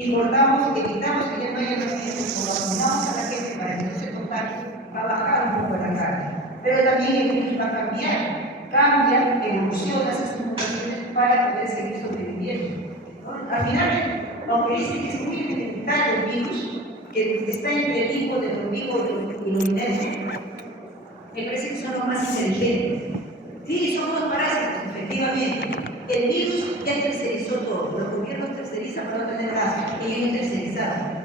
Importamos, evitamos que ya no haya pacientes, o vacunamos a la gente para que no se contagie, va a bajar un poco la carga. Pero también el virus va a cambiar, cambia, evoluciona esas mutaciones para poder seguir sobreviviendo. ¿No? Al final, aunque dicen que es muy identitario el virus, que está entre el hijo de lo vivo y lo inerte, me parece que son los más inteligentes. Sí, son unos parásitos, efectivamente. El virus ya tercerizó todo. Los gobiernos tercerizan para no tener gasto. Ellos no tercerizaron.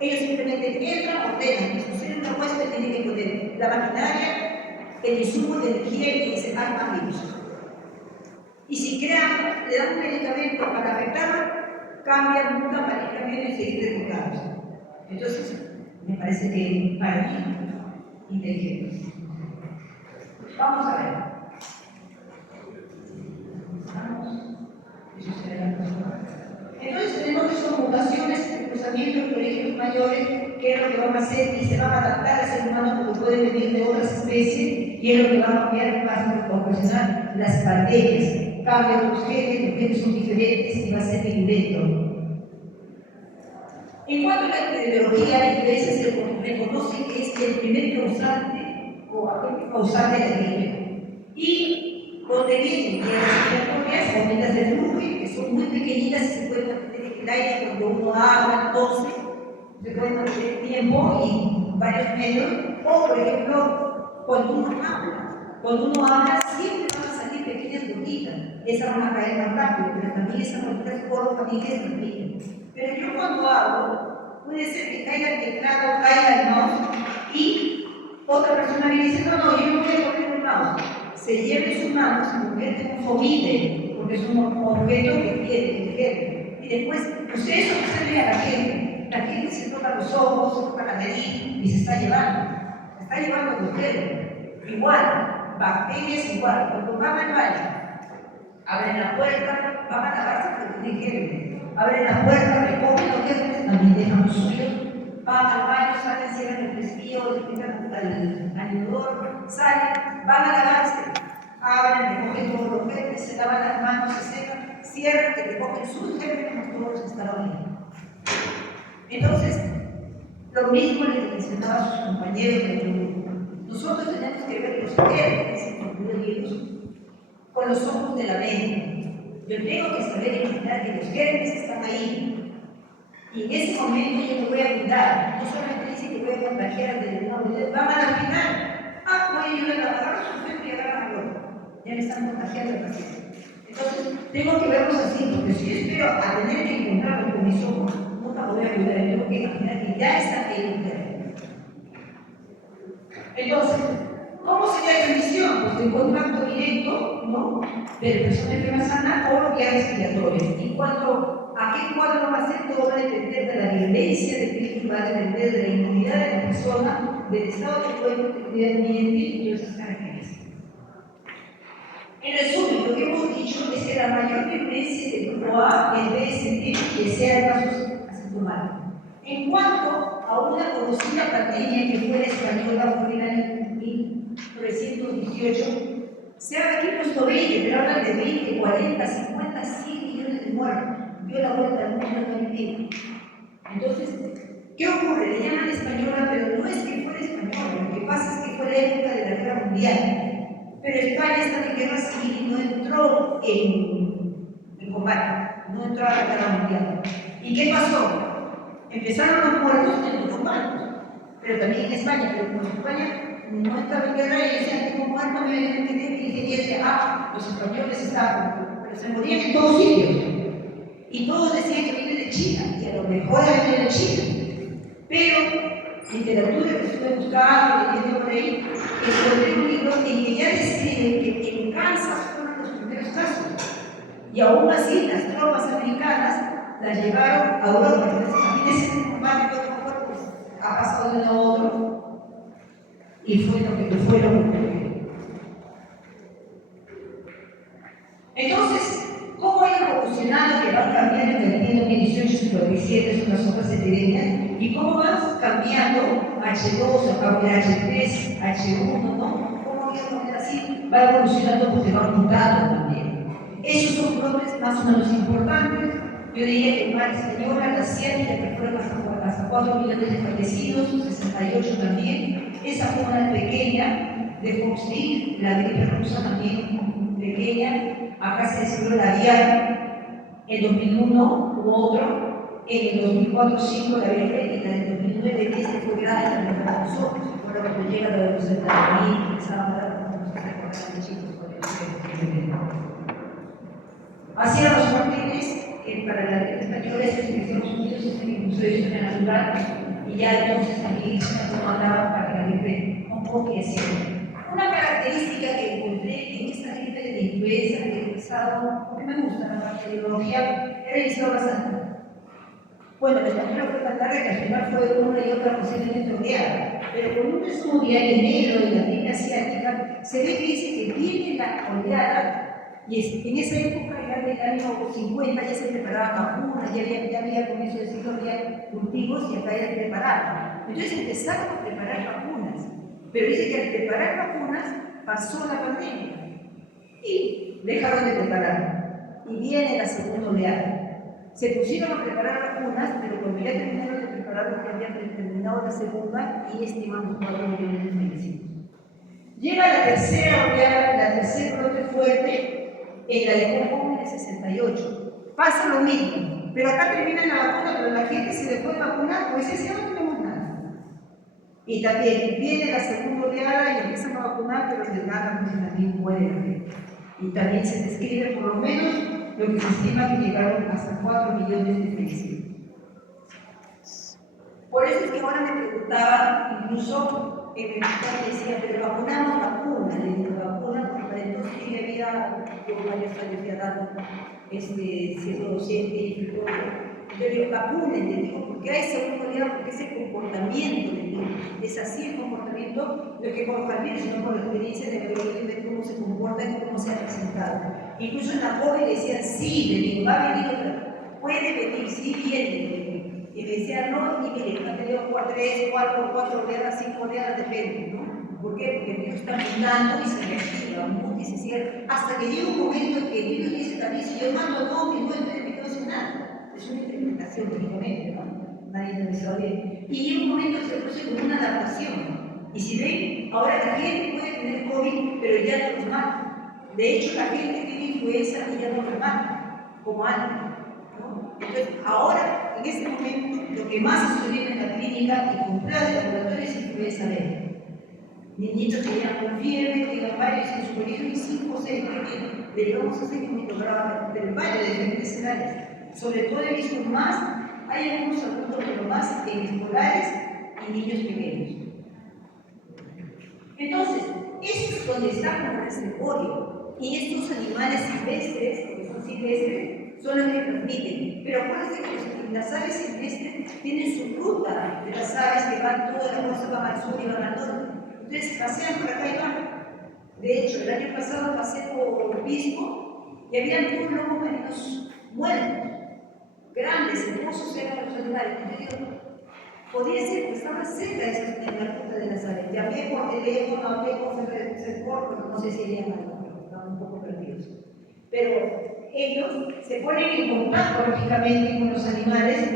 Ellos simplemente entran, ordenan y su célula huésped tiene que poner la maquinaria, el insumo de energía y dicen, más virus. Y si crean, le dan un medicamento para afectarlo, cambian, mutan para ir cambiando y seguir replicados. Entonces, me parece que para mí, inteligente. Vamos a ver. Entonces tenemos esas mutaciones, el cruzamiento de colegios mayores, que es lo que van a hacer y se van a adaptar al ser humano porque pueden venir de otras especies y es lo que va a cambiar, va a ocasionar las pandemias. Cambian los genes son diferentes y va a ser virulento. En cuanto a la epidemiología, la iglesia se reconoce que es el primer causante o agente causante de la gripe. Y donde vienen vías respiratorias, aumentas de flujo, que son muy pequeñitas y se pueden mantener en el aire cuando uno habla, tose, se pueden mantener tiempo y varios metros. O, por ejemplo, cuando uno habla, siempre van a salir pequeñas gotitas. Esas van a caer más rápido, pero también esas gotitas por familia se repiten. Pero yo cuando hablo, puede ser que caiga el teclado, caiga el mouse y otra persona me dice, no, yo no voy a poner el mouse. Se lleve sus manos, se convierte en un fomite, porque es un objeto que tiene el germen. Y después, ustedes observen a la gente se toca los ojos, se toca la nariz y se está llevando el germen. Igual, bacterias igual, cuando van al baño, abren la puerta, van a lavarse porque tienen germen. Abren la puerta, recogen los gérmenes, también dejan los suyos, van al baño, salen, cierran el pestillo, le quitan al inodoro, salen, van a lavarse, abren, recogen todos los gérmenes, se lavan las manos, se secan, cierran, que recogen sus gérmenes, todos los que estaban ahí. Entonces, lo mismo les mencionaba a sus compañeros del grupo. Nosotros tenemos que ver los gérmenes en virus con los ojos de la mente. Yo tengo que saber imaginar que los gérmenes están ahí. Y en ese momento yo me voy a cuidar. No solamente dice que voy a contagiar del no, van a la final. Voy a ayudar a agarrar su frente y agarrar al otro. Ya me están contagiando el paciente. Entonces, tengo que verlos así, porque si yo espero a tener que encontrarlo con mis ojos, nunca me voy a cuidar. Tengo que imaginar que ya está ahí el gérmen. Entonces, ¿cómo sería la transmisión? Pues en contacto directo, ¿no? De la persona enferma sana o vía respiratoria. Y cuanto a qué cuadro va a ser, todo va a depender de la violencia del virus, va a depender de la inmunidad de la persona, del estado de cuerpo, de actividad ambiente y todas esas características. En resumen, lo que hemos dicho es que la mayor violencia del grupo A es BST y sea de casos asintomáticos. En cuanto a una conocida pandemia que fue la española, fue en el año 1918, se ha aquí puesto 20, pero hablan de 20, 40, 50, 100 millones de muertos. Dio la vuelta al mundo en Entonces, ¿qué ocurre? Le llaman española, pero no es que fuera española, lo que pasa es que fue la época de la Guerra Mundial. Pero España estaba en guerra civil y no entró en combate, no entró a la Guerra Mundial. ¿Y qué pasó? Empezaron los muertos en los humanos, pero también en España, pero como España no estaba en guerra, y decían que muerto me vienen a entender, y dije, decía, los españoles estaban, pero se morían en todos sitios. Y todos decían que viene de China, y a lo mejor viene de China. Pero literatura que estuve buscando, leyendo por ahí, encontré un libro en que ya describe que en Kansas fueron los primeros casos. Y aún así, las tropas americanas las llevaron a Europa. Entonces, imagínense un combate todo el cuerpo, pues, ha pasado de uno a otro y fue lo que fue. Entonces, ¿cómo ha ido evolucionando que van cambiando en el año 1857 son las otras epidemias? ¿Y cómo van cambiando H2, H3, H1, ¿no? ¿Cómo va así? Va evolucionando porque va mutando también. Esos son nombres más o menos importantes. Yo diría que más española, la asiática, 4 millones de fallecidos, 68 también. Esa fue una pequeña de Foxley, la gripe rusa también pequeña. Acá se descubrió la aviar, en 2001 hubo otro, en el 2004 5 la gripe, y la del 2009 10 fue grave también para nosotros. Ahora cuando llega la de los 70.000, empezaba a dar, no se recordaban de chicos con el así eran los cuarteles que para la gripe española es en Estados Unidos es el Museo de Historia Natural, y ya entonces también se mandaba para la gripe un poco y así. Una característica que encontré en esta gripe de influenza que he revisado, porque me gusta la bacteriología, he revisado bastante. Bueno, la española fue tan larga que al final fue una y otra posiblemente oleada, pero con un resumen diario negro de la gripe asiática, se ve que dice que viene la oleada, y en esa época, ya del año 50, ya se preparaban vacunas, ya había comienzo de siglo, había cultivos y acá ya preparaban. Entonces empezaron a preparar vacunas, pero dice que al preparar vacunas pasó la pandemia y dejaron de preparar. Y viene la segunda oleada. Se pusieron a preparar vacunas, pero cuando ya terminaron de preparar, porque habían terminado la segunda y estimamos 4 millones de fallecidos. Llega la tercera oleada, la tercera brote fuerte, en la de Hong Kong en el 68. Pasa lo mismo, pero acá termina la vacuna, pero la gente se dejó de vacunar, pues ese no tenemos nada. Y también viene la segunda oleada y empiezan a vacunar, pero de nada pues, también muere. Y también se describe por lo menos lo que se estima que llegaron hasta 4 millones de fallecidos. Por eso es que ahora me preguntaba, incluso en el hospital decía, pero vacunamos vacunas, le digo vacuna, porque para entonces yo había varios años ya dado siendo docente y todo. Yo digo, vacunen, le digo, porque hay segunda oleada, porque es el comportamiento del virus. Es así el comportamiento, lo que con Javier, sino por la experiencia de ver cómo se comporta y cómo se ha presentado. Incluso en la COVID decían, sí, le digo, va a venir otra, puede venir, sí viene, le digo. Y me decían, no, y mire, ha tenido 4 oleadas, 5 oleadas, depende, ¿no? ¿Por qué? Porque el virus está mutando y se reactiva, muta y se cierra, hasta que llega un momento en que el virus dice también, si yo mando no, que no, entonces me quedo sin nada. Es una interpretación, lógicamente, ¿no? Nadie lo sabe bien. Y llega un momento que se produce como una adaptación. Y si ven, ahora la gente puede tener COVID, pero ya no los mata. De hecho, la gente tiene influenza y ya no los mata, como antes. Entonces, ahora, en este momento, lo que más estudia en la clínica y con pruebas de laboratorio es influenza B. Niñitos que ya con fiebre, que llevan varios en su colegio y 5 o 6 que le vamos a hacer un micrograma, pero varios de diferentes edades. Sobre todo he visto más, hay algunos adultos, pero más en escolares y niños pequeños. Entonces, esto es donde está como reservorio. Y estos animales silvestres, que son silvestres, son los que transmiten. Pero acuérdense que las aves silvestres tienen su ruta de las aves que van toda la costa, van al sur y van al norte. Entonces pasean por acá y van. De hecho, el año pasado pasé por Obispo y había todos lobos marinos muertos, grandes, hermosos eran los animales. Yo digo, podría ser que estaban cerca de la ruta de las aves. Llamé por teléfono, hablé con Fercor, no sé si harían algo, estaban un poco perdidos. Pero ellos se ponen en contacto, lógicamente, con los animales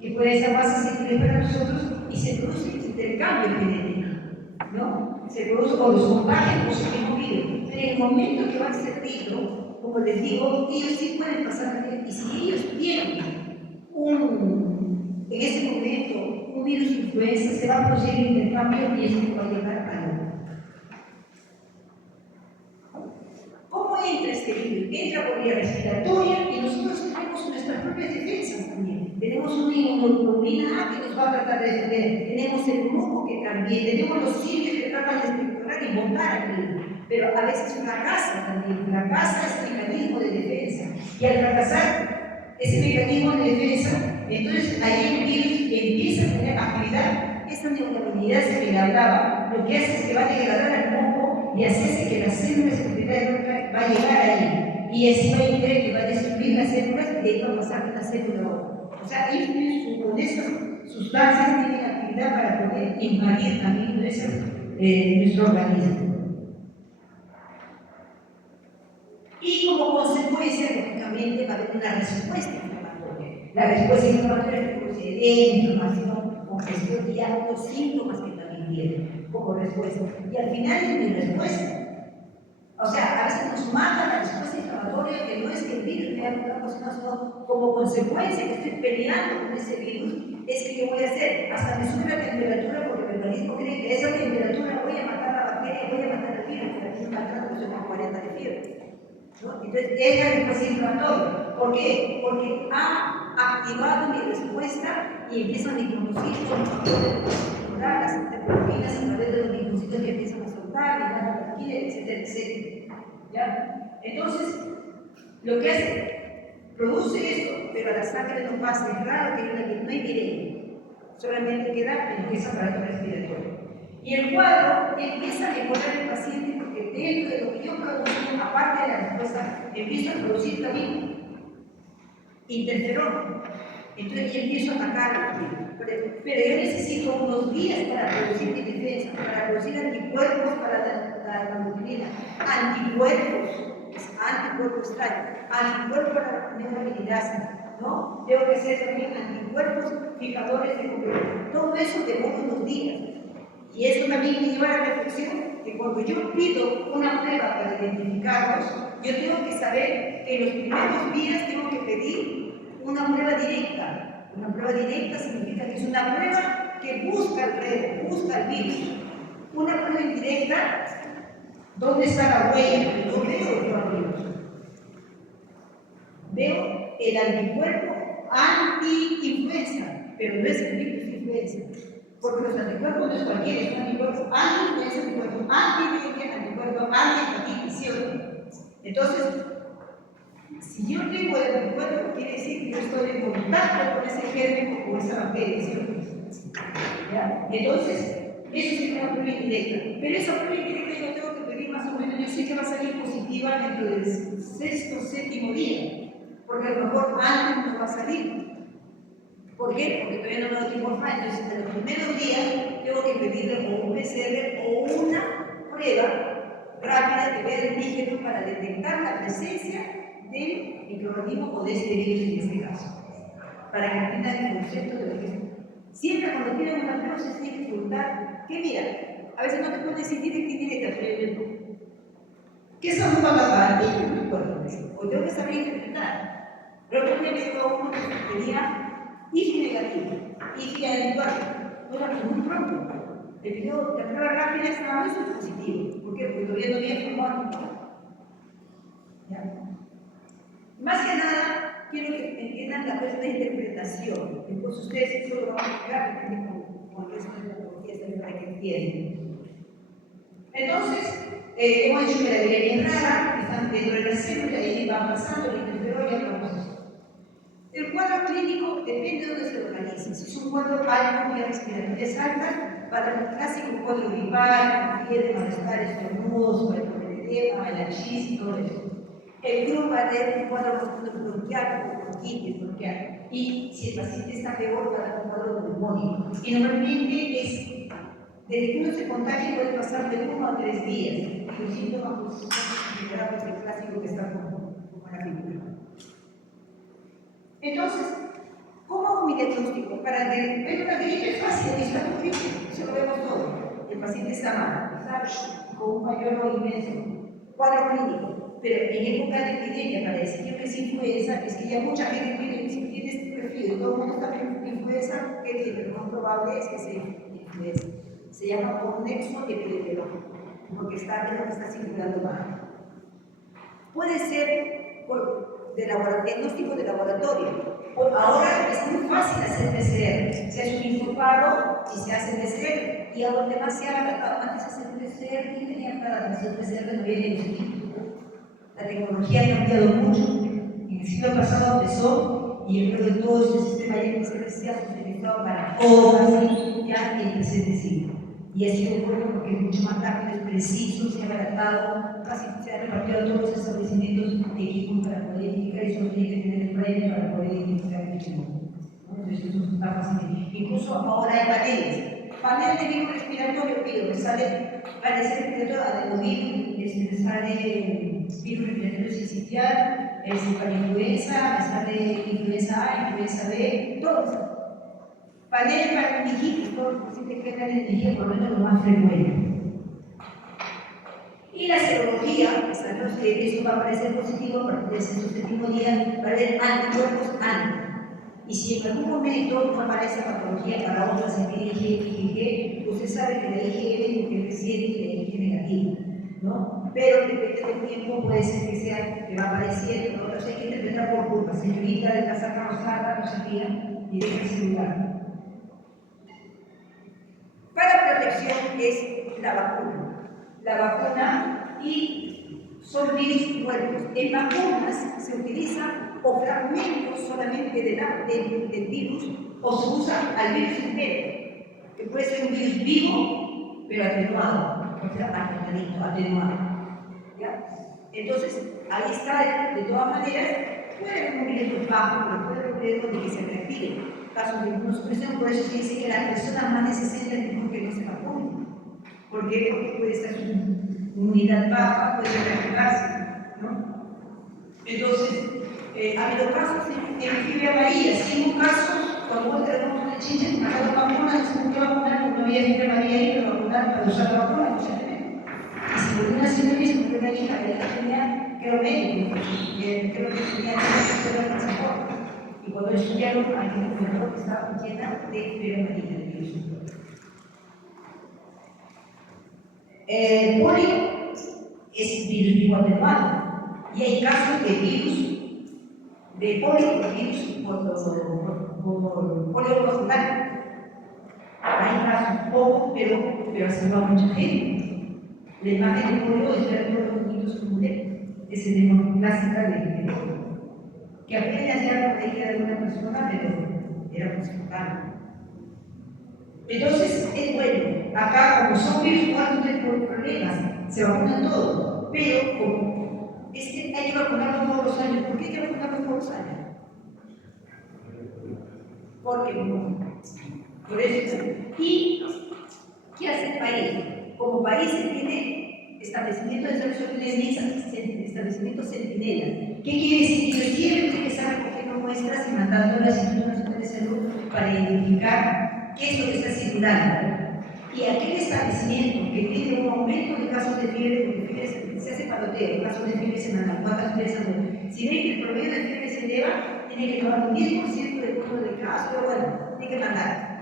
que pueden ser más accesibles para nosotros y se produce un intercambio genético, ¿no? Se produce con los contagios por su mismo virus. Pero en el momento que van servido, como les digo, ellos sí pueden pasar, y si ellos tienen en ese momento un virus influenza, se va a producir el intercambio y eso va a llegar a la. ¿Cómo entra este virus? Entra por vía respiratoria y nosotros tenemos nuestras propias defensas también. Tenemos una inmunoglobulina A que nos va a tratar de defender. Tenemos el muco que también. Tenemos los sirios que tratan de expectorar y montar al virus. Pero a veces fracasa también. Fracasa ese mecanismo de defensa. Y al fracasar ese mecanismo de defensa, entonces ahí el virus empieza a tener actividad. Esta neutralidad que le hablaba, lo que hace es que va a degradar al moco y hace que las células va a llegar ahí y así va a entrar y va a destruir las células y de ahí va a pasar a la célula. O sea, ellos con esas sustancias tienen actividad para poder invadir también nuestro organismo. Y como consecuencia, lógicamente, va a haber una respuesta inflamatoria. La respuesta inflamatoria producir edema, inflamación, congestión y otros síntomas que también vienen como respuesta. Y al final es mi respuesta. O sea, a veces nos mata la respuesta inflamatoria, que no es que el virus me haga una cosa, sino como consecuencia que estoy peleando con ese virus, es que yo voy a hacer, hasta me sube la temperatura porque mi organismo cree que esa temperatura voy a matar la bacteria, voy a matar el virus, pero a mí me mata porque soy con 40 de fiebre. ¿No? Entonces, es la respuesta inflamatoria. ¿Por qué? Porque ha activado mi respuesta y empiezan mis linfocitos las proteínas a través de los linfocitos que empiezan a soltar, y van a tranquila, etcétera, etcétera. ¿Ya? Entonces, lo que hace, produce esto, pero a la sangre no pasa, es raro que no hay viremia, solamente queda en ese aparato respiratorio. Y el cuadro empieza a mejorar el paciente porque dentro de lo que yo produzco, aparte de la respuesta, empiezo a producir también interferón. Entonces yo empiezo a atacar, pero yo necesito unos días para producir mi defensa, para producir anticuerpos para la hemoglobina, anticuerpos extraños, anticuerpos para la neuroamilasa, ¿no? Tengo que hacer también anticuerpos fijadores de hemoglobina. Todo eso demora unos días. Y eso también me lleva a la reflexión que cuando yo pido una prueba para identificarlos, yo tengo que saber que en los primeros días tengo que pedir una prueba directa. Una prueba directa significa que es una prueba que busca el virus. Una prueba indirecta, ¿dónde está la huella? ¿Dónde veo yo al virus? Veo el anticuerpo anti-influenza, pero no es el virus influenza. Porque los anticuerpos no es cualquiera, es un anticuerpo anti-influenza, anticuerpo anti-dengue, anticuerpo anti-hepatitis. Entonces, si yo tengo el anticuerpo, quiere decir que yo estoy en contacto con ese germen o con esa bacteria. ¿Ya? Entonces, eso sería una prueba indirecta. Pero esa prueba indirecta yo tengo que pedir más o menos, yo sé que va a salir positiva dentro del sexto o séptimo día, porque a lo mejor antes no va a salir. ¿Por qué? Porque todavía no me doy tiempo a entonces en los primeros días tengo que pedirle o un PCR o una prueba rápida que vea el antígeno para detectar la presencia del microorganismo o de este virus en este caso, para que entiendan el concepto de lo que es. Siempre cuando piden una prueba se tiene que preguntar, ¿qué mira? A veces no te puedes decir directa, pero ¿qué son los papás? O tengo que saber interpretar. Pero otro día me dijo uno que tenía IFI negativo, IFI adecuado, no era muy pronto. El video de prueba rápida estaba muy positivo. ¿Por qué? Porque todavía no había formado. Más que nada, quiero que entiendan la cuestión de interpretación. Después ustedes solo lo van a explicar con el resto de la teología para que entiendan. Entonces, hemos dicho que la viremia es rara, están dentro de la célula y ahí van pasando el interferón y hablamos eso. El cuadro clínico depende de dónde se localice. Si es un cuadro alto, vía respiratoria alta, para el clásico cuadro gripal, fiebre, malestares, estornudos, para el edema, el achis y todo eso. El grupo va a tener un cuadro profundo bronquial o bronquial. Y si el paciente está peor, va a dar un cuadro neumónico. Y normalmente es, desde que uno se contagia, puede pasar de 1 a 3 días. Y los síntomas, pues, son el clásico que está como la figura. Entonces, ¿cómo hago mi diagnóstico? Para ver una gripe es fácil, es una gripe, se lo vemos todo. El paciente está mal, ¿sabes? Con un pañuelo inmenso, cuadro clínico. Pero en época de epidemia, para decir que es influenza, es que ya mucha gente tiene este perfil, todo el mundo está en influenza, que tiene, lo más probable es que sea influenza. Se llama conexo epidemiológico, porque está en lo que está circulando mal. Puede ser por diagnóstico de laboratorio. Ahora es muy fácil hacer PCR. Se hace un hisopado y se hace PCR. Y ahora demasiado, antes hacer PCR y tenía para hacer PCR no viene en la tecnología ha cambiado mucho. En el siglo pasado empezó y yo creo que todo este sistema de PCR se ha utilizado para cosas ya en el presente siglo. Y ha sido bueno porque es mucho más rápido, es preciso, se ha abaratado, casi se ha repartido a todos los establecimientos de equipos para poder identificar y solo tiene que tener el premio para poder identificar el equipo. Entonces eso está fácil. Incluso ahora hay paneles. Panel de virus respiratorio, pido, me sale parecer respiratorio adenovirus, me sale virus respiratorio sincitial, para influenza, me sale influenza A, influenza B, todo. Paneles para meningitis, todo lo posible que tenga energía, por lo menos lo más frecuente. Y la serología, que sabemos que esto va a parecer positivo a partir del séptimo día, va a haber anticuerpos anti. Y si en algún momento no aparece patología para otras IgG, usted sabe que la IgM que recibe y la IgG negativa, ¿no? Pero depende del tiempo, puede ser que sea que va apareciendo, ¿no? Entonces hay que interpretar por culpa. Señorita de casaca rosada, no sabía, y deja el celular. Para protección es la vacuna. La vacuna y son virus muertos. En vacunas se utilizan o fragmentos solamente del virus o se usa al virus entero, que puede ser un virus vivo pero atenuado, o sea, atenuado. ¿Ya? Entonces, ahí está, de todas maneras, puede haber un riesgo bajo, pero puede haber un riesgo de que se reactive. Casos de inmunosupresión, por eso se dice que las personas más de 60 es mejor que no se vacunen. ¿Por qué? Porque puede estar su inmunidad baja, puede reactivarse, ¿no? Entonces, ha habido casos en fiebre amarilla, 5 casos, cuando vos tenemos una chincha, a la vacuna, se tuvo que vacunar, porque no había fiebre amarilla ahí, pero vacunar para usar la vacuna, no se debe. Y si por una señora se fue una hija, ella tenía, creo médico, creo que tenía que transporte. Y cuando estudiaron, alguien encontró que estaba llena de fiebre amarilla de virus. El polio es virus vivo atenuado y hay casos de virus de polio por polio vascular. Hay casos pocos, pero ha salvado a mucha gente. La imagen de polio es ver todos los niños con muleta, es la imagen clásica de polio, que apenas ya protegía de una persona, pero era posible. Entonces, es bueno, acá como son virus muertos de problemas, se vacunan todos, pero como es que hay que vacunarlos todos los años. ¿Por qué hay que vacunarlos todos los años? Porque no. Por eso. ¿Y qué hace el país? Como país se tiene establecimiento de servicios de establecimiento centinela. ¿Qué quiere decir? Que ellos tienen que estar recogiendo muestras y mandando a las instituciones de salud para identificar qué es lo que está circulando. Y aquel establecimiento que tiene un aumento de casos de fiebre, porque se hace paloteo, casos de fiebre semanal, cuántas fiebres anuales. Si ven que el promedio de fiebre se eleva, tiene que tomar un 10% del número de casos, pero bueno, tiene que mandar.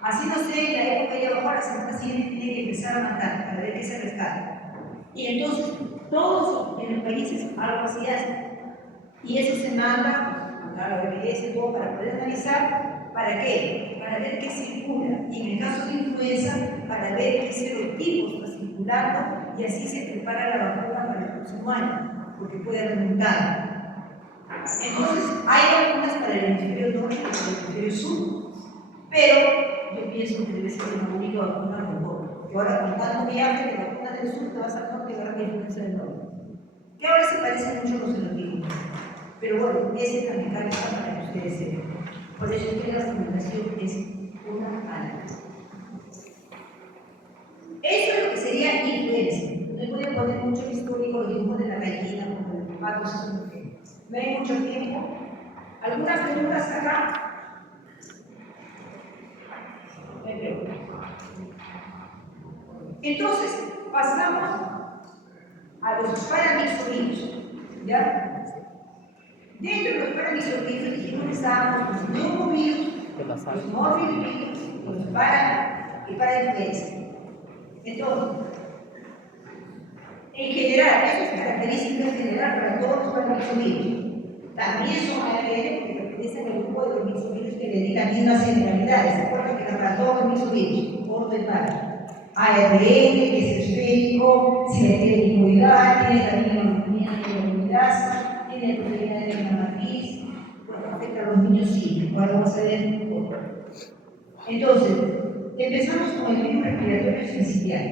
Así no sé, en la época ya bajó, la semana siguiente tiene que empezar a mandar para ver qué se rescata. Y entonces, todos en los países algo así hacen. Y eso se manda, mandar a la OMS, todo para poder analizar. ¿Para qué? Para ver qué circula. Y en el caso de influenza, para ver qué serotipos está circulando y así se prepara la vacuna para el próximo año, porque puede remontar. Entonces, hay vacunas para el hemisferio norte y para el hemisferio sur, pero yo pienso que debe ser una única vacuna con todo. Que ahora, con tanto viaje de vacuna del sur, te vas al norte y agarras la influenza del norte. Que ahora se parecen mucho a los serotipos. Pero bueno, ese es la mecánica para que ustedes sepan. Por eso es que la formulación es una ala. Eso es lo que sería influenza. No voy a poner mucho histórico, los dibujos de la gallina, como el pato, eso no hay mucho tiempo. ¿Algunas preguntas acá? No hay preguntas. Entonces, pasamos a los paramixovirus. ¿Ya? Dentro de los paramixovirus dijimos que estábamos los neumovirus, los morbilvirus, los parainfluenza. Entonces, en general, eso es característica general para todos los paramixovirus. También son ARN porque pertenecen al grupo de los mixovirus que le di las mismas generalidades. ¿Se acuerdan que eran para todos los mixovirus? Por demás. ARN, que es esférico, simetría helicoidal, tiene la misma anatomía de la amilasa, tiene proteína de la matriz, cuando afecta a los niños sí, ahora vamos a ver un poco. Entonces, empezamos con el virus respiratorio sincitial.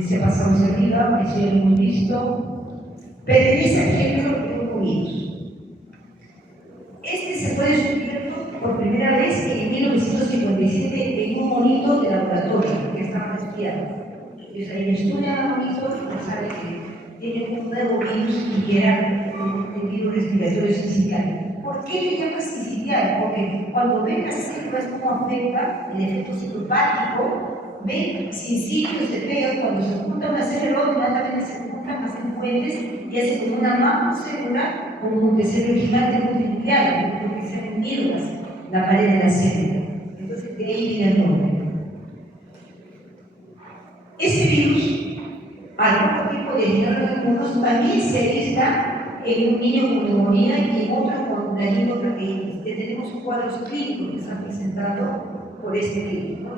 Se pasamos arriba, eso ya lo hemos visto. Pertenece al género Leucovirus. Este se fue descubierto por primera vez en 1957 en un monito de laboratorio que estaba estudiando. Entonces, ahí estudian los monitos y saben que tiene un nuevo virus y que era el virus respiratorio sincitial. ¿Por qué le llamas sincitial? Porque cuando ven las células cómo afecta el efecto citopático, ven sincitios de pega, cuando se junta una célula, inmediatamente se juntan más en fuentes y hace como una macrocélula, como un célula gigante multinuclear, porque se han unido la pared de la célula. Entonces, de ahí viene el nombre. Este virus, al poco tiempo de generarlo también se aísla en un niño con neumonía y en otro con laringotraqueitis. Tenemos cuadros clínicos que están presentando por este virus, ¿no?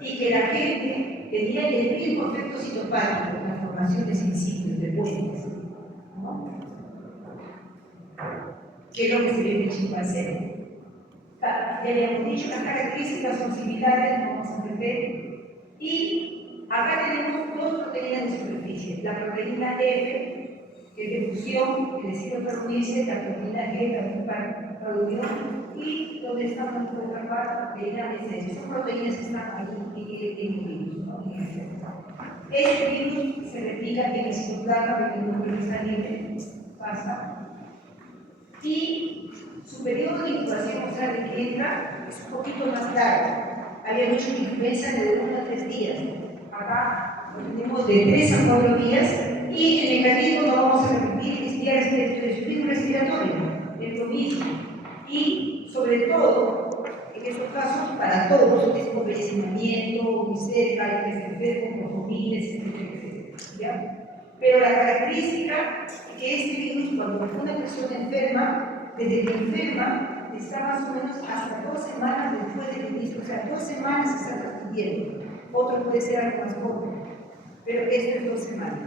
Y que la gente tenía el mismo efecto citopático, la formación de sincicios, de puentes, ¿no? Que es lo que se ve en el chimpancé. Ya habíamos dicho, las características son similares, vamos a entender. Y acá tenemos dos proteínas de superficie, la proteína F, que es de fusión, que decide reunirse, la proteína G, también para reunión, y donde estamos en otra parte, proteína S. Son proteínas que están ahí en el virus, ¿no? Este virus se replica en el citoplasma, que tenemos que está libre, pasa, y su periodo de incubación, o sea, de que entra, es un poquito más largo. Había dicho que influenza de 1 a 3 días. Acá lo tenemos de 3 a 4 días y el mecanismo lo vamos a repetir, es vía respiratoria, es lo mismo. Y sobre todo, en estos casos, para todos, es convencionamiento, miseria, que se enfermo, porfomines, etc. Pero la característica es que este virus, cuando una persona enferma, desde que enferma, está más o menos hasta 2 semanas después del inicio, o sea, 2 semanas se está transmitiendo. Otro puede ser algo más corto, pero esto es 2 semanas.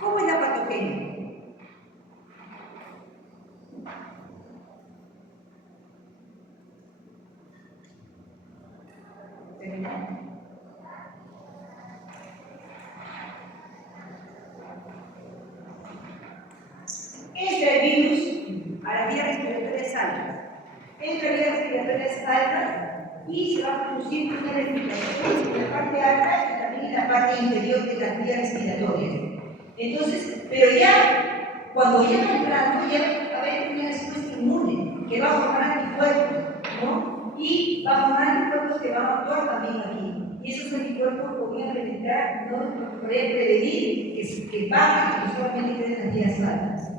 ¿Cómo es la patogenia? Entra el virus a las vías respiratorias altas. Entra a las vías respiratorias altas y se va a producir una respiración en la parte alta y también en la parte inferior de las vías respiratorias. Entonces, pero ya, cuando ya va entrando, ya va a haber una respuesta inmune que va a formar anticuerpos, ¿no? Y va a formar anticuerpos que van a actuar también aquí. Y esos anticuerpos podrían penetrar, ¿no? Podrían prevenir que bajen y solamente queden las vías altas.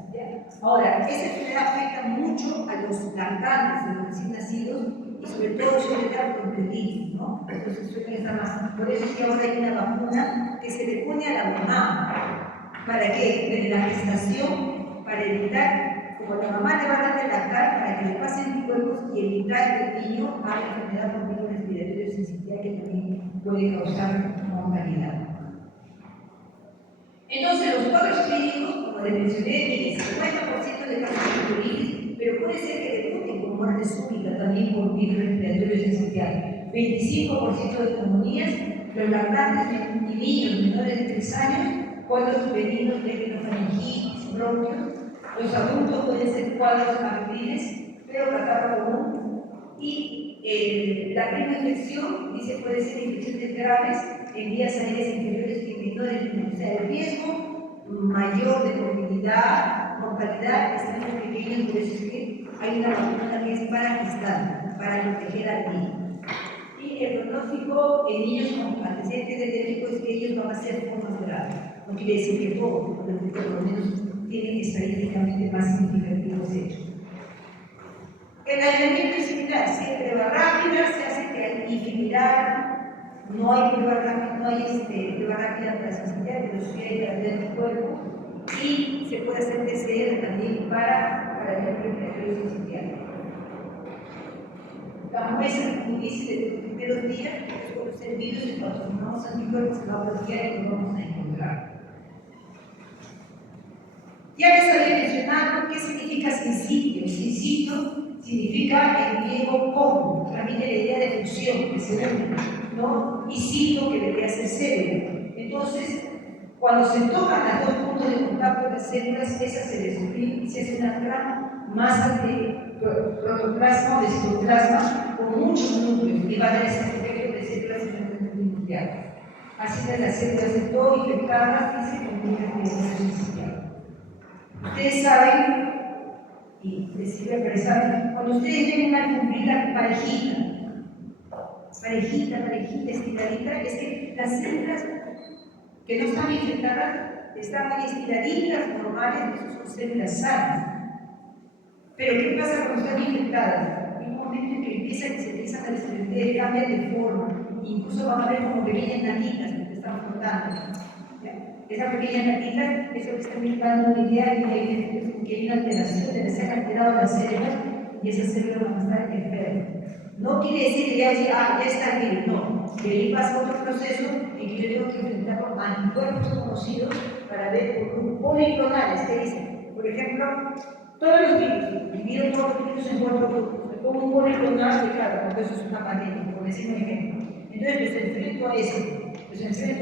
Ahora, esta enfermedad afecta mucho a los lactantes, a los recién nacidos, y sobre todo suele dar bronquiolitis, ¿no? Entonces suelen estar más. Por eso es que ahora hay una vacuna que se le pone a la mamá. ¿Para qué? En la gestación, para evitar, como la mamá le va a dar de lactar, para que le pasen anticuerpos y evitar que el niño haga enfermedad por virus respiratorio sensitiva que también puede causar mortalidad. Entonces, los cuadros clínicos, como les mencioné, el 50% de casos de bronquiolitis, pero puede ser que debuten con muerte súbita también por virus respiratorio esencial. 25% de neumonías, los lactantes y niños menores de 3 años, cuadros benignos de rinofaringitis, bronquios. Los adultos pueden ser cuadros febriles, pero catarro común. Y la primera infección, dice, puede ser infecciones graves en vías aéreas inferiores que menores, o sea, el riesgo mayor de morbilidad, mortalidad está en los pequeños, por eso es que hay una vacuna que es paragestante, para proteger al niño. Y el pronóstico en niños con antecedentes alérgicos es que ellos van a ser formas graves. No quiere decir que todos, pero por lo menos tienen estadísticamente más significativos hechos. El aislamiento es similar, se prueba rápida, se hace que infinidad, no hay prueba rápida, no hay prueba rápida para sensibilidad, pero sí hay para el cuerpo, y se puede hacer PCR también para el respiratorio sensibilidad. La muestra, como dice, de los primeros días, por los virus, y cuando formamos anticuerpos se va a bloquear y lo vamos a encontrar. Ya les había mencionado qué significa sincitio. Sincitio significa el griego como, también la idea de fusión, que se une, ¿no? Y cito, que debería ser célula. Entonces, cuando se tocan los dos puntos de contacto de las células, esas se desunen y se hace una gran masa de protoplasma o de citoplasma con muchos núcleos y va a dar ese efecto de células en el mismo nuclear. Así que las células de todo infectadas dice con un inicial. Ustedes saben, y les sirve para saber, cuando ustedes ven una alfombrita parejita, estiradita, es que las células que no están infectadas están ahí estiraditas, normales, eso son células sanas. Pero ¿qué pasa cuando están infectadas? En un momento en que se empiezan a desprender, cambian de forma, incluso van a ver como pequeñas nanitas que están flotando. Esas pequeñas nanitas, eso que están dando una idea de que hay una alteración, de que se han alterado las células y esas células van a estar enfermas. No quiere decir que ya está bien, no. Que ahí pasa otro proceso en que yo tengo que enfrentar con anticuerpos conocidos para ver policlonales, que dicen, por ejemplo, todos los virus, divido todos los virus en cuatro grupos, me pongo un policlonal, claro, porque eso es una pandemia, por decir un ejemplo. Entonces los enfrento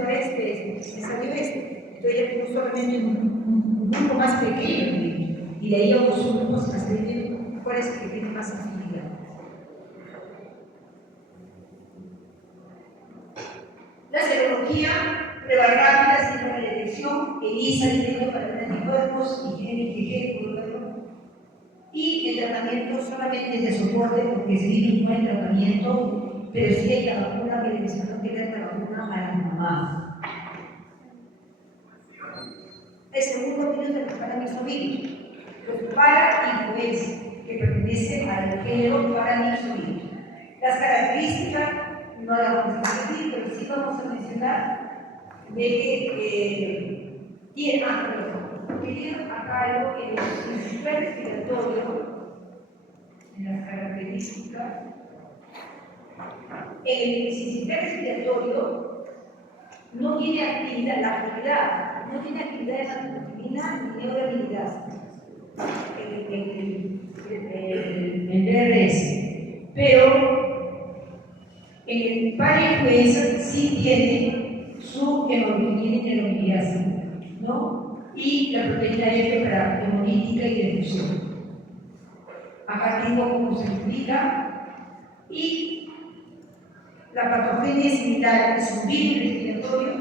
a este, me salió este. Entonces ya tengo solamente un grupo más pequeño de virus, y de ahí hago subgrupos hasta ver cuál es el que tiene más afinidad. La serología, prueba rápida, sin la detección, ELISA, dinero para ver anticuerpos, IgG, y el tratamiento solamente es de soporte porque se vive un buen tratamiento, pero sí hay la vacuna que le mencionó que era la vacuna a la mamá. El segundo virus de los paramyxovirus, los parainfluenza, que pertenece al género paramyxovirus. Las características no las vamos a repetir, pero sí vamos a mencionar de que tienen acá algo en el sistema respiratorio, en las características. En el sistema respiratorio no tiene actividad, la actividad, no tiene actividad en la proteína ni neurohabilidad, el DRS, pero en el parainfluenza sí tiene su hemoglobina y neurohabilidad, ¿no? Y la proteína F para hemolítica y de fusión. Acá tengo cómo se explica, y la patogenia es similar, es un virus respiratorio,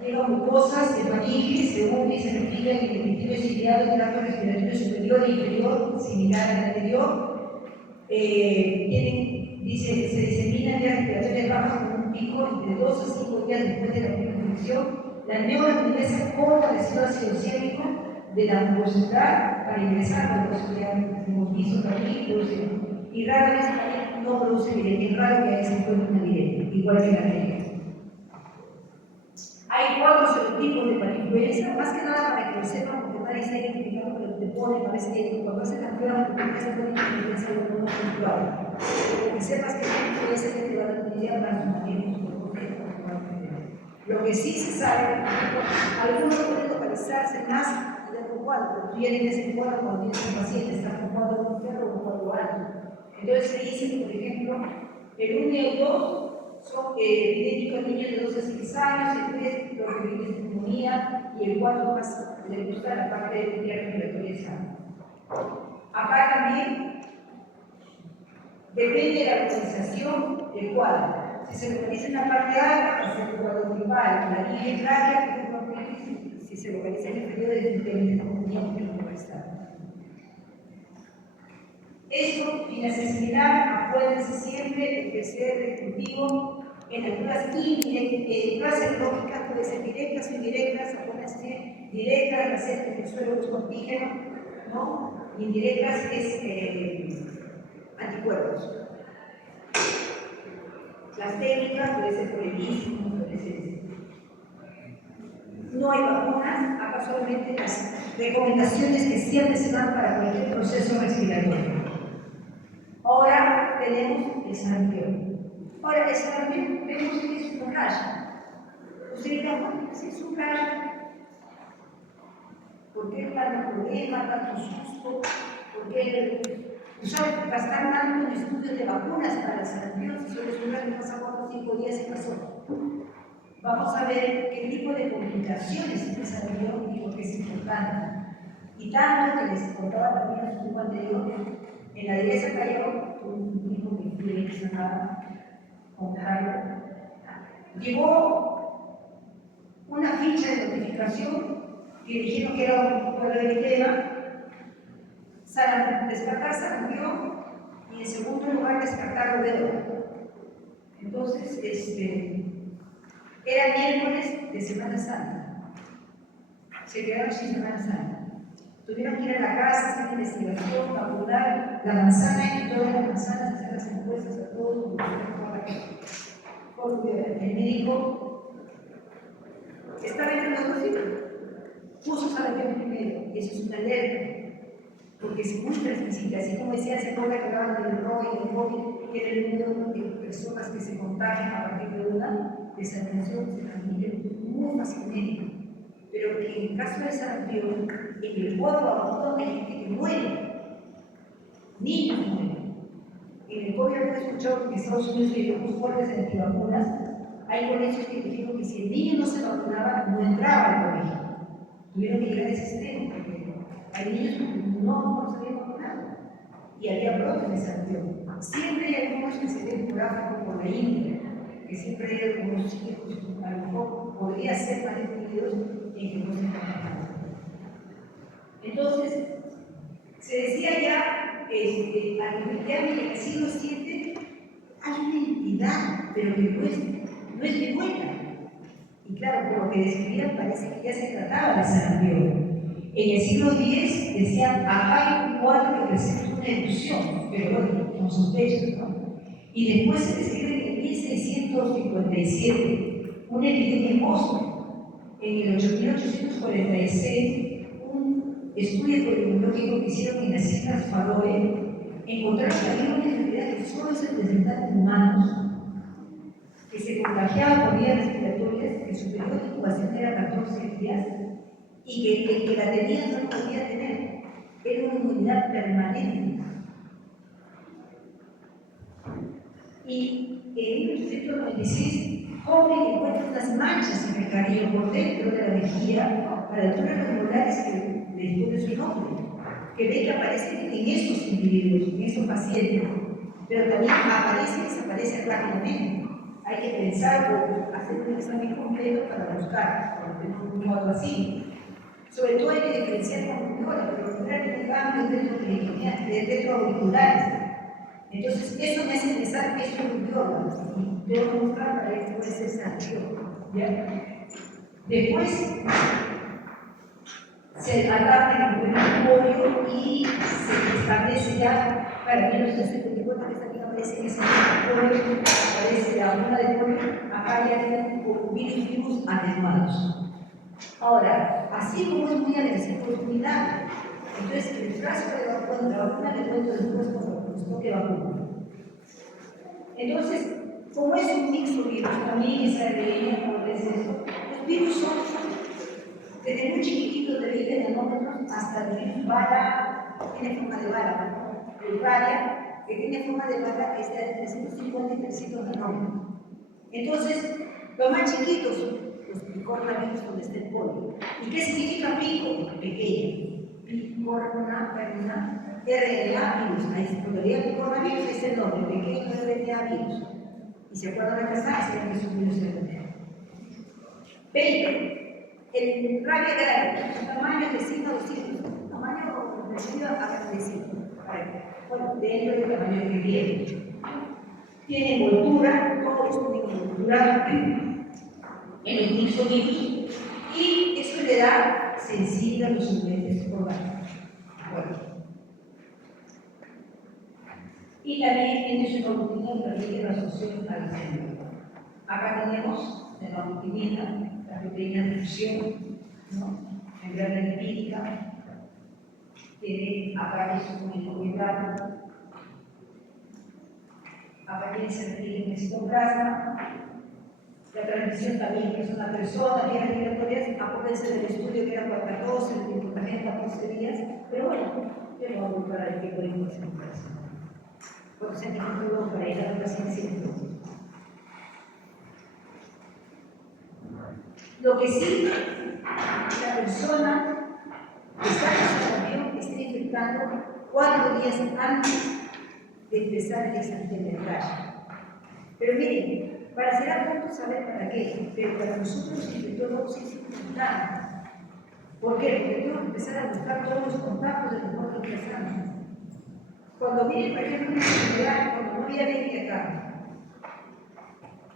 lleva mucosas de faringe, según se identifica en el intestino ciliado del tracto respiratorio superior e inferior, similar al anterior. Dice que se diseminan vías respiratorias bajas con un pico entre 2 a 5 días después de la primera infección. La neuroamilasa corta el ácido ciánico de la mucosidad para ingresar, porque ya hemos visto también, y rara vez también no produce evidente, es raro que haya se encuentre una evidente, igual que la regla. Hay 4 serotipos de parainfluenza, más que nada para que lo sepan, porque nadie está identificando que lo que pone, parece que cuando hacen la prueba, porque se puede influenza de modo puntual. Lo que sepas que la influenza que te va a dar una idea para su tiempo, lo que sí se sabe, algunos pueden localizarse más de un cuadro, pero tú ya tienes el cuadro cuando tienes un paciente, está con cuadro con ferro o un cuadro alto. Entonces se dice que, por ejemplo, el 1 y el 2 son idénticos a niños de 12 a 6 años, el 3 los que viven neumonía y el 4 más le gusta la parte de vía respiratoria sana. Acá también depende de la localización del cuadro. Si se localiza en la parte alta, va a ser el cuadro gripal, la línea tráquea, si se localiza en el periodo de neumonía, no va a estar. Esto, sin necesidad, acuérdense siempre de ser ejecutivo en las pruebas serológicas, puede ser directas o indirectas, acuérdense, directas, las en el suelo busca antígeno, ¿no? Indirectas es anticuerpos. Las técnicas puede ser por el istmo, puede ser. No hay vacunas, acá solamente las recomendaciones que siempre se dan para cualquier proceso respiratorio. Ahora tenemos el sarampión. Ahora, el sarampión vemos que es un rash. Ustedes dirán, ¿qué es un rash? ¿Por qué tanto problema, tanto susto? ¿Por qué? Están dando estudios de vacunas para el sarampión, si solo es un rash, me pasa 4 o 5 días y pasó. Vamos a ver qué tipo de complicaciones tiene el sarampión y por qué es importante. Y tanto que les contaba también en su grupo anterior, en la Iglesia Callao, un hijo que fue sanado con Carlos, llegó una ficha de notificación que dijeron que era un pueblo de tema, descartar Sarampión y en segundo lugar descartar Rodeo. Entonces, era miércoles de Semana Santa. Se quedaron sin Semana Santa. Tuvieron que ir a la casa, hacer investigación, calcular la manzana y todas las manzanas, hacer las encuestas a todos. Porque el médico estaba entre los dos libros. Puso Sarampión primero, y eso es una alerta. Porque es muy transmisible, así como decía hace poco que hablaban del ROI y del COVID, que era el número de personas que se contagian a partir de una desatención, se transmite muy fácilmente. Pero que en el caso de sarampión, en el cuadro agudo hay gente que muere, niños mueren. En el COVID he escuchado que en Estados Unidos hay grupos fuertes de antivacunas, hay colegios que dijeron que si el niño no se vacunaba, no entraba al colegio. Tuvieron que llegar a ese extremo, porque hay niños que no se habían vacunado y había brotes de sarampión. Siempre hay algunos que se ven por África, por la India, que siempre hay algunos chicos que a lo mejor podría ser más definidos en que no se contagiaban. Entonces, se decía ya que a nivel ya en el siglo VII hay una entidad, pero que no es muy buena. Y claro, por lo que describían parece que ya se trataba de sarampión. En el siglo X decían, acá hay un cuadro que presenta una erupción, pero bueno, con sospechas, ¿no? Y después se describe en 1657 una epidemia en Boston. En el 8846, un estudio epidemiológico que hicieron en las Islas Faroe encontraron que había una enfermedad que solo se presentaba en humanos, que se contagiaba por vías respiratorias, que su periodo de incubación era 14 días, y que el que la tenía no podía tener. Era una inmunidad permanente. Y en 1896, Hawking encuentra unas manchas en el cabello por dentro de la mejilla, a la altura de los molares que les pone su nombre, que ve que aparecen en estos individuos, en estos pacientes, pero también aparece y desaparece rápidamente. Hay que pensar o hacer un examen completo para buscar, porque no es un modo así. Sobre todo hay que diferenciar con pulmones, porque los pulmones tienen cambios retroauriculares. Entonces, eso me hace pensar que es un biólogo, y tengo que buscar para que puede ser sanción. Después, se adapta en el polio y se establece ya, para 1974, que también aparece en ese polio, aparece la vacuna de polio, acá ya tienen virus atenuados. Ahora, así como es muy agresivo, es muy largo. Entonces, el frasco de la vacuna le cuento después cuando nos toque vacuna. Entonces, como es un mixto virus, también esa ARN, como es eso, los virus son desde muy chiquititos, de 20 nanómetros, hasta el virus bala, tiene forma de bala, ¿no? El bala, que tiene forma de bala, está de 350 y 300 nanómetros. Entonces, los más chiquitos, los picornavirus donde está el polio. ¿Y qué significa pico? Pequeño. Picorna, RNA virus. Ahí cuando diga picornavirus es el nombre, pequeño RNA virus. Y se acuerdan de casar, se ven que es un virus RNA. 20. El rabia grave, su tamaño es de 100 a 200. Tamaño parecido a 35. Bueno, dentro del tamaño que tiene. Tiene envoltura, todos tienen envoltura en los mixovirus, y eso le da sensibilidad a los nutrientes orgánicos. Bueno. Y también tiene su aglutinina que permite la absorción a la célula. Acá tenemos la aglutinina, la proteína de fusión, ¿no? En grasa lipídica, tiene acá es un hidrato, acá tiene el citoplasma. La transmisión también, que es una persona, vías respiratorias, acuérdense del estudio que era 14, el contagio en 14 días, pero bueno, yo no voy a buscar el tipo de información. Porque se tiene un juego para ir a la paciencia. Lo que sí, la persona que está en el avión está infectando 4 días antes de empezar el examen de rayo. Pero miren, Parecerá tonto saber para qué, pero para nosotros los infectólogos es importante. ¿Por qué? Porque tengo que empezar a buscar todos los contactos de los otros personas. Cuando viene, por ejemplo, una enfermedad, cuando no había dengue acá,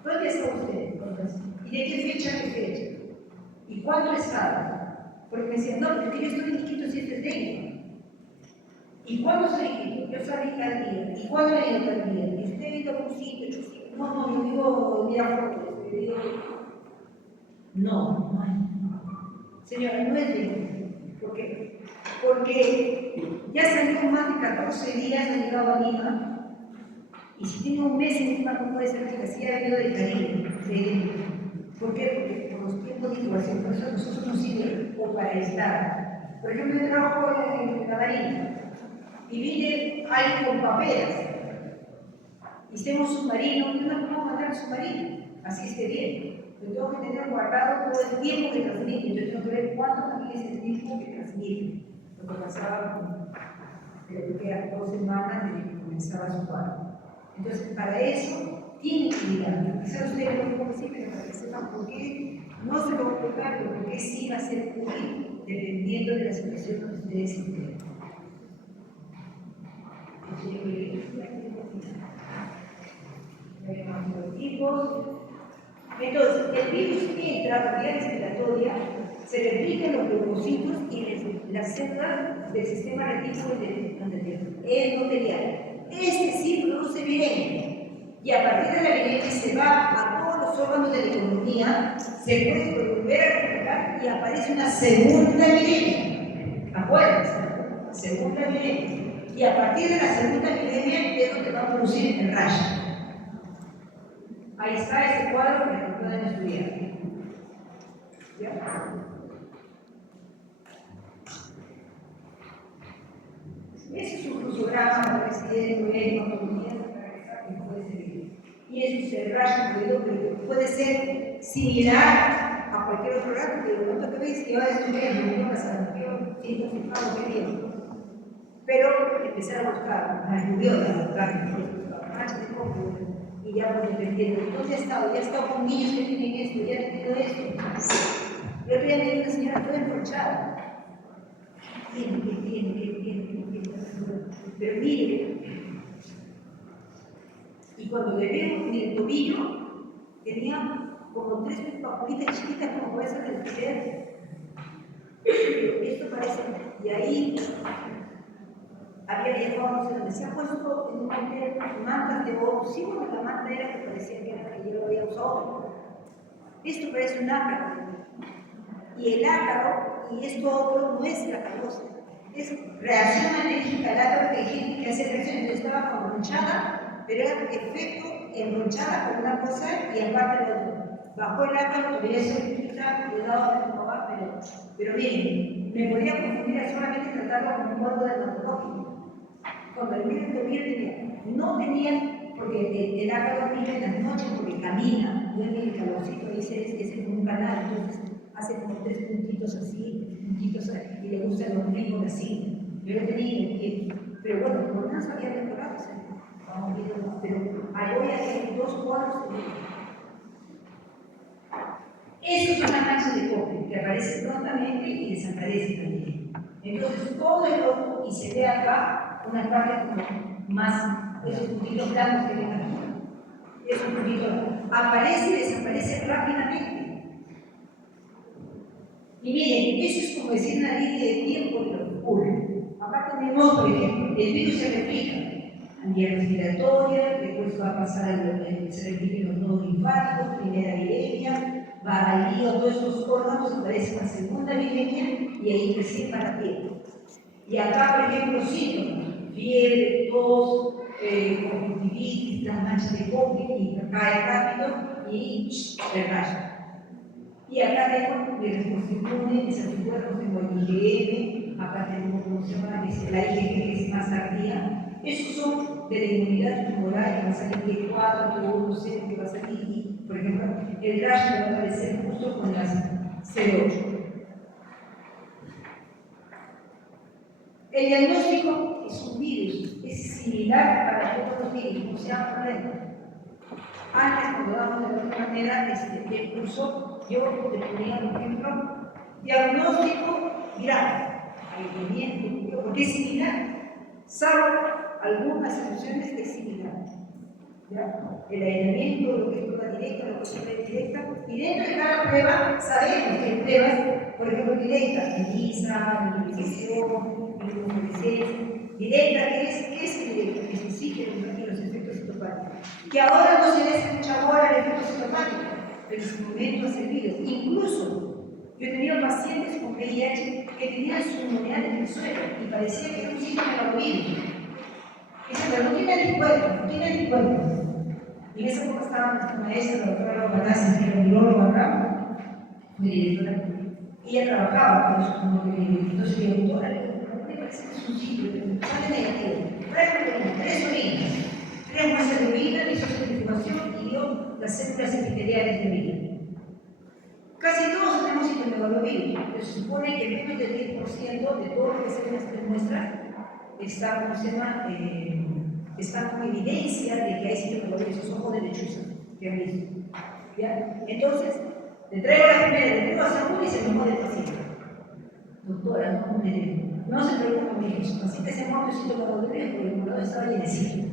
¿dónde está usted? ¿Y de qué fecha a qué fecha? ¿Y cuándo estaba? Porque me decían, no, porque yo estoy en Quito si este es dengue. ¿Y cuándo soy en Quito? Yo salí cada día. ¿Y cuándo he ido cada día? ¿Y usted ha ido a un sitio? No, yo digo, mira, yo digo, no hay. Señora, no es dengue. ¿Por qué? Porque ya salió más de 14 días, ha llegado a Lima, y si tiene un mes en Lima no puede ser que así ha venido del Caribe. ¿Por qué? Porque por los tiempos de incubación, por eso nosotros nos sirve o para aislar. Por ejemplo, yo trabajo en la Marina y viene alguien con paperas y tenemos un submarino, yo no puedo mandar el submarino, así esté bien. Yo tengo que tener guardado todo el tiempo que transmite, entonces tengo que ver cuánto también es el tiempo que transmite. Lo que pasaba, creo que eran 2 semanas desde que comenzaba su cuadro. Entonces, para eso, tiene que mirar. Quizás ustedes no pueden decir, pero para que sepan por qué no se lo va a tocar, pero por qué sí va a ser útil, dependiendo de la situación donde ustedes se encuentren. Entonces, el virus entra por vía respiratoria, se replica en los leucocitos y en las células del sistema retículo endotelial. Este sí produce viremia, y a partir de la viremia se va a todos los órganos de la economía, se puede volver a replicar y aparece una segunda viremia. Acuérdense, segunda viremia. Y a partir de la segunda viremia es donde va a producir el rash. Ahí está ese cuadro para que puedan estudiar. ¿Ya? Ese es un cruciograma para que se dé cuando comienza a regresar que puede ser. Y eso es el rash, pero puede ser similar a cualquier otro rash, pero de momento que veis que va a estudiar, no va a pasar, qué bien. Pero empezar a buscar la lluviosa, a buscar manchas de coco, y ya voy dependiendo. ¿Dónde he estado? Ya he estado con niños que tienen esto, ya he tenido esto. Yo otro día me vi una señora toda enrochada. Bien. Pero mire, y cuando le veo en el tobillo, tenía como 3 papulitas chiquitas como esas del pie. Esto parece, y ahí había viajado, no sé dónde, se ha puesto en un hotel mantas de oro, sí, porque la manta era que parecía que era que yo lo había usado. Esto parece un ácaro, y el ácaro, y esto otro, no es la calosa, es reacción alérgica al ácaro, que hay gente que hace reacción, entonces estaba como enronchada, pero era efecto enronchada con una cosa y aparte de otro. Bajo el ácaro, todavía se quita, cuidado de cómo va, pero miren, me podía confundir a solamente tratarlo como un modo dermatológico. Cuando el médico tenía, no tenía, porque el ácaro vive en las noches porque camina, duerme el calorcito, dice es como un canal, entonces hace como 3 puntitos así, y le gustan los ricos así. Yo lo tenía en el pie, pero bueno, por más había mejorado, vamos viendo, pero ahí voy a hacer 2 cuadros. Eso es una mancha de cobre que aparece prontamente y desaparece también. Entonces todo el ojo, y se ve acá una parte como más, esos puntitos blancos que ven aquí. Esos puntitos aparece y desaparece rápidamente. Y miren, eso es como decir una línea de tiempo de lo que ocurre. Acá tenemos, por ejemplo, el virus se replica a vía respiratoria, después va a pasar se replica en los nodos linfáticos, primera viremia, va al hígado, todos esos órganos, aparece una segunda viremia y ahí recién va la piel. Y acá, por ejemplo, síntomas, fiebre, tos, conjuntivitis, las manchas de cobre, y cae rápido y el rayo. Y acá tengo mi respuesta inmune, mis anticuerpos, tengo el IgM, acá tengo, ¿cómo se llama? La IgG, que es más tardía. Esos son de la inmunidad tumoral, que va a salir T4, T1, 0, que va a salir, y, por ejemplo, el rash me va a aparecer justo con las C8. El diagnóstico es un virus, es similar para todos los virus, no se llama problema. Antes, cuando damos de otra manera, el curso, yo te ponía, por ejemplo, diagnóstico viral, aislamiento, porque es similar, salvo algunas soluciones es similar. ¿Ya? El aislamiento, lo que es prueba directa, lo que es prueba indirecta, y dentro de cada prueba sabemos que hay pruebas, por ejemplo, directa, ELISA, inmunización, inmunofluorescencia. Directa, ¿qué es directa? Que se sigue los efectos citopáticos. Que ahora no se le hace mucha bola al efecto citopático, pero en su momento ha servido. Incluso, yo he tenido pacientes con VIH que tenían su inmunidad en el suelo y parecía que era un síntoma de virus. Pero no tiene anticuerpos, no tiene anticuerpos. Y en esa época estaba nuestra maestra, la doctora Banazzi, que era bióloga acá, fue directora, y ella trabajaba con esos monoclínicos. Entonces le digo, doctora, me parece que es un sitio, pero sale negativo. Tres orinas, 3 muestras de orina, hizo centrifugación y dio las células epiteliales de orina. Casi todos tenemos citomegalovirus, pero se supone que menos del 10% de todo lo que se muestra está, ¿cómo se llama? Está con evidencia de que hay citomegalovirus, esos ojos de lechuza que han visto. ¿Ya? Entonces, le traigo la primera, le traigo a Saúl y se enojó del paciente. Doctora, no se preocupe, me dijo, su paciente se muerto de citomegalovirus porque el pulmón estaba llenecito.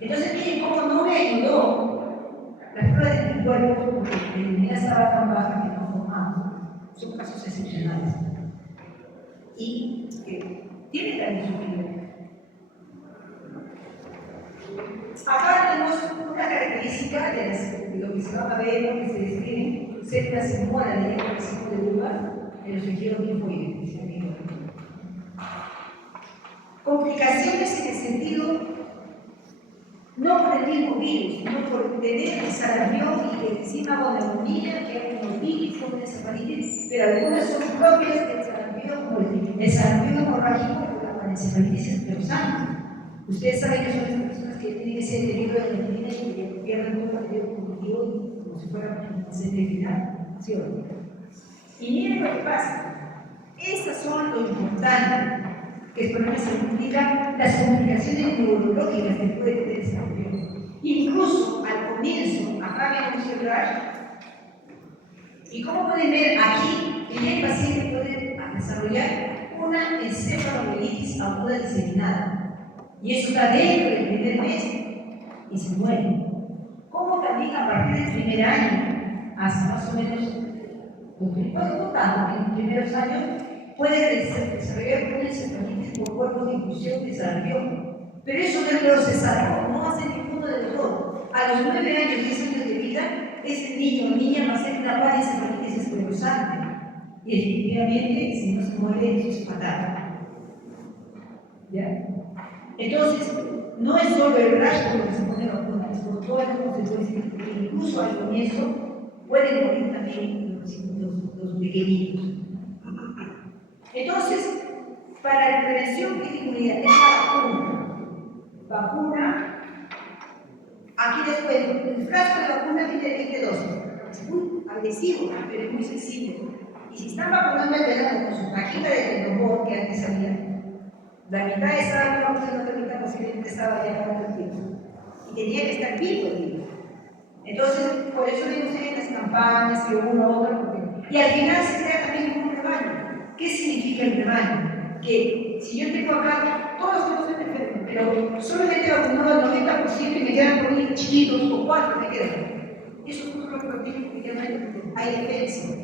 Entonces, miren cómo no me ayudó la prueba de mi cuerpo porque la inmunidad estaba tan baja que no formaba. Son casos excepcionales. Y tiene la insulina. Acá tenemos una característica de lo que se va a ver, lo que se describe, células en mora de racimo de uvas en los tejidos linfoides. Complicaciones en el sentido, no por el mismo virus, sino por tener el sarampión y encima con neumonía, que hay monovirus, con encefalitis, pero algunas son propias del sarampión, el sarampión hemorrágico por la encefalitis esclerosante. Ustedes saben que son las personas que tienen ese deterioro de la nicotina y que pierden todo el material cognitivo como si fuera un paciente final. ¿Sí o no? Y miren lo que pasa. Estas son lo importante, que es por lo que se implican las complicaciones neurológicas que puede tener esta región. Incluso al comienzo, acá vemos el rash, y como pueden ver aquí, el paciente puede desarrollar una encefalomelitis aguda diseminada. Y eso está dentro del primer mes y se muere. Como también a partir del primer año, hasta más o menos, no tanto, en los primeros años, puede desarrollar una encefalitis por cuerpos de inclusión de sarampión. Pero eso del procesado no hace ninguno de los dos. A los 9 años, 10 años de vida, ese niño o niña va a ser una parencefalitis esclerosante. Y definitivamente, si no se muere, eso es fatal. ¿Ya? Entonces, no es solo el rash por lo que se pone vacuna, es por todas las consecuencias que incluso al comienzo pueden morir también los pequeñitos. Entonces, para la prevención y inmunidad es la vacuna. Vacuna, aquí les cuento, el frasco de vacuna tiene 20 dosis. Es muy agresivo, pero es muy sensible. Y si están vacunando al verano con su cajita de tendomor que antes había, la mitad estaba con la otra mitad posiblemente estaba ya para el tiempo. Y tenía que estar vivo el niño. Entonces, por eso vemos en las campañas que uno, otro, y al final se crea también como un rebaño. ¿Qué significa el rebaño? Que si yo tengo acá, todos estamos enfermos, pero solamente vacunado al 90% y me quedan por ahí chiquitos o 4 me quedan. Eso es lo que protege efectivamente porque hay defensa.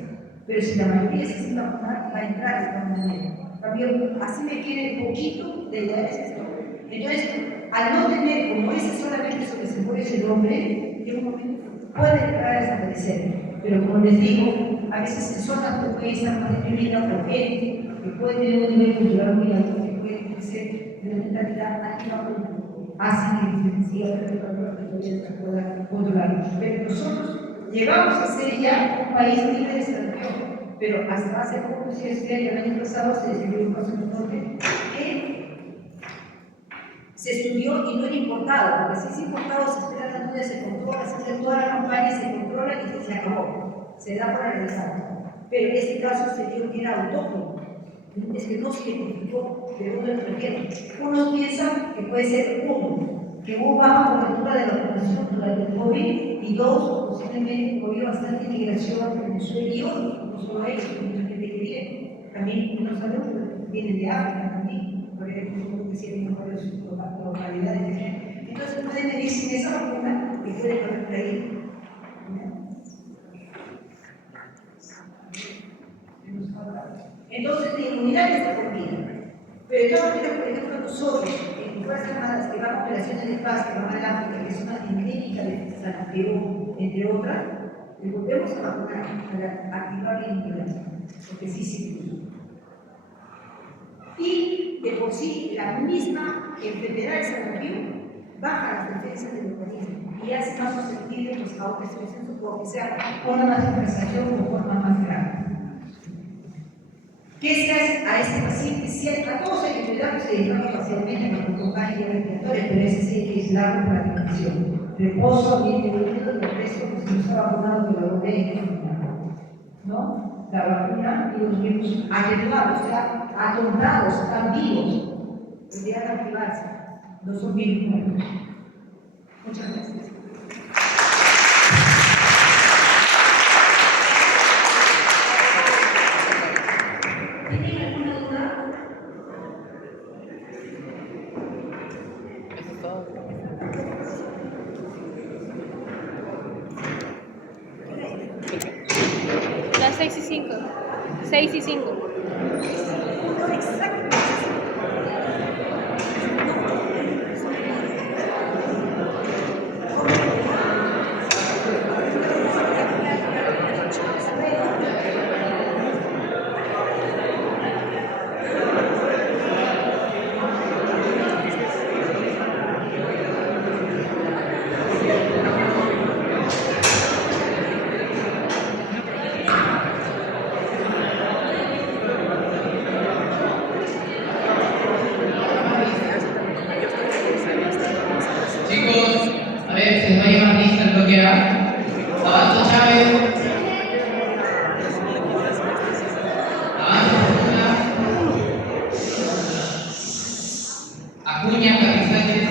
Pero si la mayoría se siente vacunar, va a entrar de esta manera. También, así me quede poquito de la esto. Entonces, al no tener como ese solamente sobre se muere ese hombre, en un momento puede entrar a desaparecer. Pero como les digo, a veces personas que pueden estar más deprimidas por gente, que pueden tener un nivel cultural muy alto, que pueden ser de mentalidad antivacunas, hacen que se siga tratando que todavía se pueda controlar. Pero nosotros llegamos a ser ya un país libre de sarampión. Pero hasta hace poco, si es que el año pasado se descubrió un caso en el norte que se estudió y no era importado, porque si es importado se espera la duda, se controla, se hace toda la campaña, se controla y se acabó, se da por analizado. Pero en este caso se dio que era autóctono, es que no se identificó de dónde lo trajeron. Unos piensan que puede ser uno, que hubo baja cobertura de vacunación durante el COVID y dos, posiblemente hubo bastante migración a Venezuela y otros, no solo ellos, sino mucha gente que viene. También no sabemos que vienen de África también, por ejemplo, como decía en varias localidades. Entonces pueden venir sin esa vacuna y pueden correr por ahí. Entonces, la inmunidad está por vida. Pero de todas maneras, por ejemplo, nosotros, en Fuerzas Armadas, que van a operaciones de paz, que van al África, que es una endémica de Santiago, entre otras, les volvemos a vacunar para activar la inmunidad, porque sí sirve. Y de por sí, la misma enfermedad de Sarampión baja las defensas del organismo y hace más susceptible pues, a otras situaciones, porque sea forma más infestación o forma más grave. ¿Qué se hace a este paciente? Si a todos hay que cuidar, se dedicamos parcialmente a los contagios respiratorios, pero ese sí hay que aislarlo por la prevención. Reposo, bien definido, y el resto, pues si no está vacunado, que lo volvemos, ¿no? La vacuna y los virus atenuados, o sea, atontados, están vivos, deberían activarse, no son virus muertos. Muchas gracias. ¿Tienen alguna duda? Las 6:05. 6:05. No, exacto. Chicos, a ver, se va a llevar lista el bloque A. Avanzo Chávez. Avanzo Fortuna. Acuña, Capizán.